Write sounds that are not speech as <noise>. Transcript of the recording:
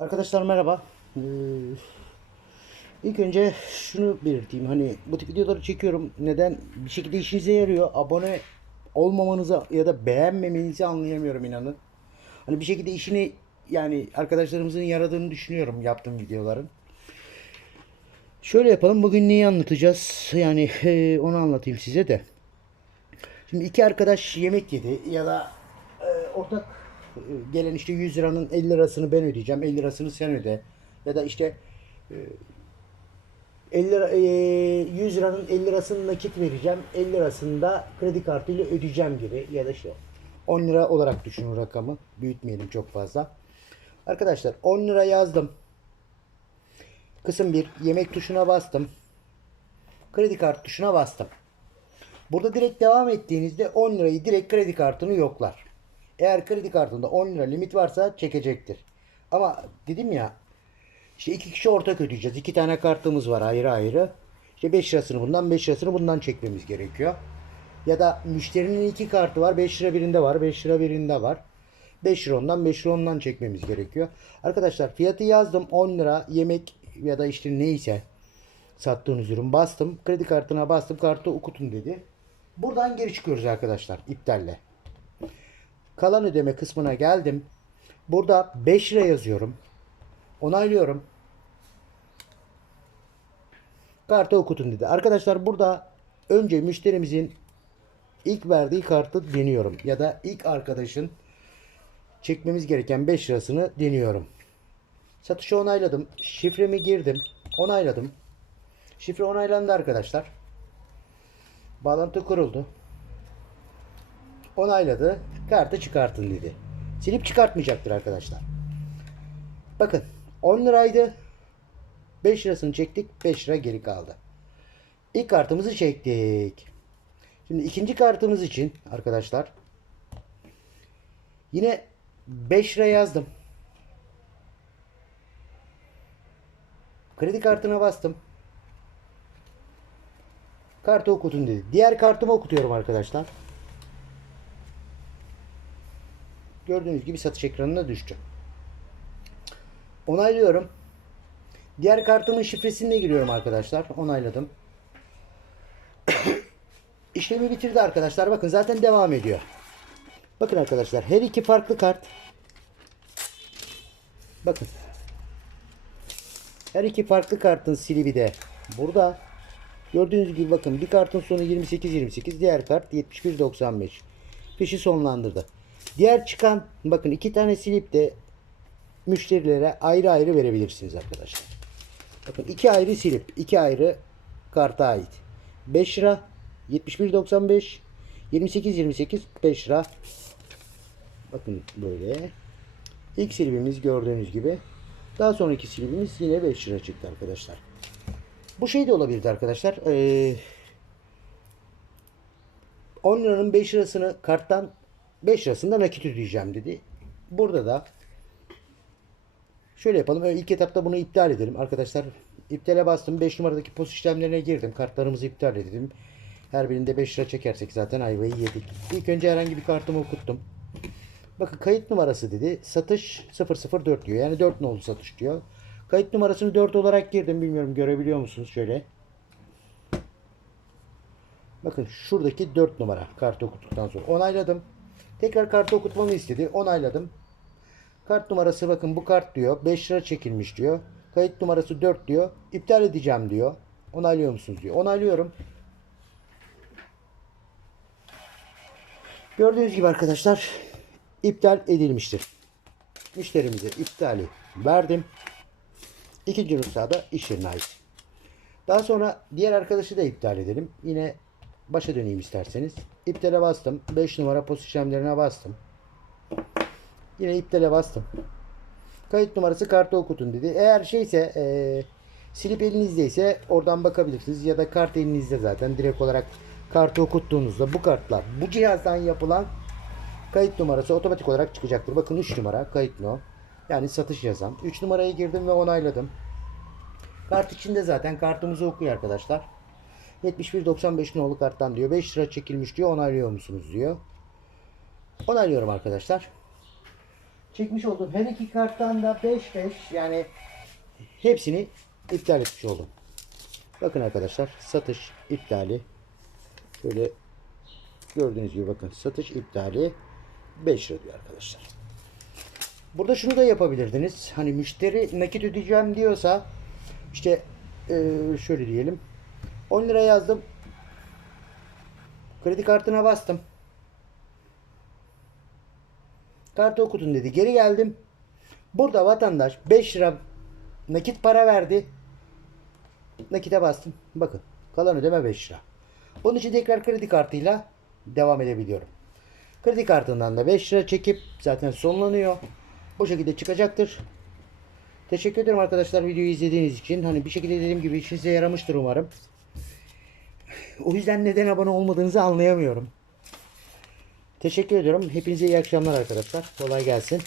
Arkadaşlar merhaba. Ee, ilk önce şunu belirteyim. Hani bu tip videoları çekiyorum. Neden? Bir şekilde işinize yarıyor. Abone olmamanızı ya da beğenmemenizi anlayamıyorum inanın. Hani bir şekilde işini yani arkadaşlarımızın yaradığını düşünüyorum yaptığım videoların. Şöyle yapalım. Bugün neyi anlatacağız? Yani e, onu anlatayım size de. Şimdi iki arkadaş yemek yedi ya da e, ortak gelen işte 100 liranın 50 lirasını ben ödeyeceğim, 50 lirasını sen öde. Ya da işte e, 50 lira, e, 100 liranın 50 lirasını nakit vereceğim, 50 lirasını da kredi kartıyla ödeyeceğim gibi. Ya da işte 10 lira olarak düşünün rakamı. Büyütmeyelim çok fazla. Arkadaşlar 10 lira yazdım. Kısım 1 yemek tuşuna bastım. Kredi kart tuşuna bastım. Burada direkt devam ettiğinizde 10 lirayı direkt kredi kartını yoklar. Eğer kredi kartında 10 lira limit varsa çekecektir. Ama dedim ya işte iki kişi ortak ödeyeceğiz. İki tane kartımız var ayrı ayrı. İşte 5 lirasını bundan 5 lirasını bundan çekmemiz gerekiyor. Ya da müşterinin iki kartı var. 5 lira birinde var. 5 lira birinde var. 5 lira ondan 5 lira ondan çekmemiz gerekiyor. Arkadaşlar fiyatı yazdım 10 lira yemek ya da işte neyse sattığınız ürün bastım. Kredi kartına bastım. Kartı okutun dedi. Buradan geri çıkıyoruz arkadaşlar iptalle. Kalan ödeme kısmına geldim. Burada 5 lira yazıyorum. Onaylıyorum. Kartı okutun dedi. Arkadaşlar burada önce müşterimizin ilk verdiği kartı deniyorum. Ya da ilk arkadaşın çekmemiz gereken 5 lirasını deniyorum. Satışı onayladım. Şifremi girdim. Onayladım. Şifre onaylandı arkadaşlar. Bağlantı kuruldu. Onayladı. Kartı çıkartın dedi. Silip çıkartmayacaktır arkadaşlar. Bakın 10 liraydı. 5 lirasını çektik. 5 lira geri kaldı. İlk kartımızı çektik. Şimdi ikinci kartımız için arkadaşlar yine 5 lira yazdım. Kredi kartına bastım. Kartı okutun dedi. Diğer kartımı okutuyorum arkadaşlar. Gördüğünüz gibi satış ekranına düştü. Onaylıyorum. Diğer kartımın şifresine giriyorum arkadaşlar. Onayladım. <coughs> İşlemi bitirdi arkadaşlar. Bakın zaten devam ediyor. Bakın arkadaşlar her iki farklı kart. Bakın. Her iki farklı kartın silibi de burada. Gördüğünüz gibi bakın bir kartın sonu 28-28 diğer kart 71-95. Fişi sonlandırdı. Diğer çıkan bakın iki tane silip de müşterilere ayrı ayrı verebilirsiniz arkadaşlar. Bakın iki ayrı silip iki ayrı karta ait. 5 lira 71.95 28-28 5 lira. Bakın böyle. İlk silibimiz gördüğünüz gibi. Daha sonraki silibimiz yine 5 lira çıktı arkadaşlar. Bu şey de olabilirdi arkadaşlar. Ee, 10 liranın 5 lirasını karttan 5 lirasını da nakit ödeyeceğim dedi. Burada da şöyle yapalım. İlk etapta bunu iptal edelim. Arkadaşlar iptale bastım. 5 numaradaki post işlemlerine girdim. Kartlarımızı iptal edelim. Her birinde 5 lira çekersek zaten ayvayı yedik. İlk önce herhangi bir kartımı okuttum. Bakın kayıt numarası dedi. Satış 004 diyor. Yani 4 nolu satış diyor. Kayıt numarasını 4 olarak girdim. Bilmiyorum görebiliyor musunuz şöyle. Bakın şuradaki 4 numara kartı okuttuktan sonra onayladım. Tekrar kartı okutmamı istedi. Onayladım. Kart numarası bakın bu kart diyor. 5 lira çekilmiş diyor. Kayıt numarası 4 diyor. İptal edeceğim diyor. Onaylıyor musunuz diyor. Onaylıyorum. Gördüğünüz gibi arkadaşlar iptal edilmiştir. Müşterimize iptali verdim. İkinci ruhsat da iş yerine ait. Daha sonra diğer arkadaşı da iptal edelim. Yine başa döneyim isterseniz. İptale bastım. 5 numara post işlemlerine bastım. Yine iptale bastım. Kayıt numarası kartı okutun dedi. Eğer şeyse e, silip elinizdeyse oradan bakabilirsiniz. Ya da kart elinizde zaten direkt olarak kartı okuttuğunuzda bu kartlar bu cihazdan yapılan kayıt numarası otomatik olarak çıkacaktır. Bakın 3 numara kayıt no. Yani satış yazan. 3 numarayı girdim ve onayladım. Kart içinde zaten kartımızı okuyor arkadaşlar. 71.95 nolu karttan diyor. 5 lira çekilmiş diyor. Onaylıyor musunuz diyor. Onaylıyorum arkadaşlar. çekmiş olduğum her iki karttan da 5-5 yani hepsini iptal etmiş oldum. Bakın arkadaşlar satış iptali. Şöyle gördüğünüz gibi bakın satış iptali 5 lira diyor arkadaşlar. Burada şunu da yapabilirdiniz. Hani müşteri nakit ödeyeceğim diyorsa işte şöyle diyelim 10 lira yazdım. Kredi kartına bastım. Kartı okutun dedi. Geri geldim. Burada vatandaş 5 lira nakit para verdi. Nakite bastım. Bakın kalan ödeme 5 lira. Bunun için tekrar kredi kartıyla devam edebiliyorum. Kredi kartından da 5 lira çekip zaten sonlanıyor. Bu şekilde çıkacaktır. Teşekkür ederim arkadaşlar videoyu izlediğiniz için. Hani bir şekilde dediğim gibi işinize yaramıştır umarım. <sighs> O yüzden neden abone olmadığınızı anlayamıyorum. Teşekkür ediyorum. Hepinize iyi akşamlar arkadaşlar. Kolay gelsin.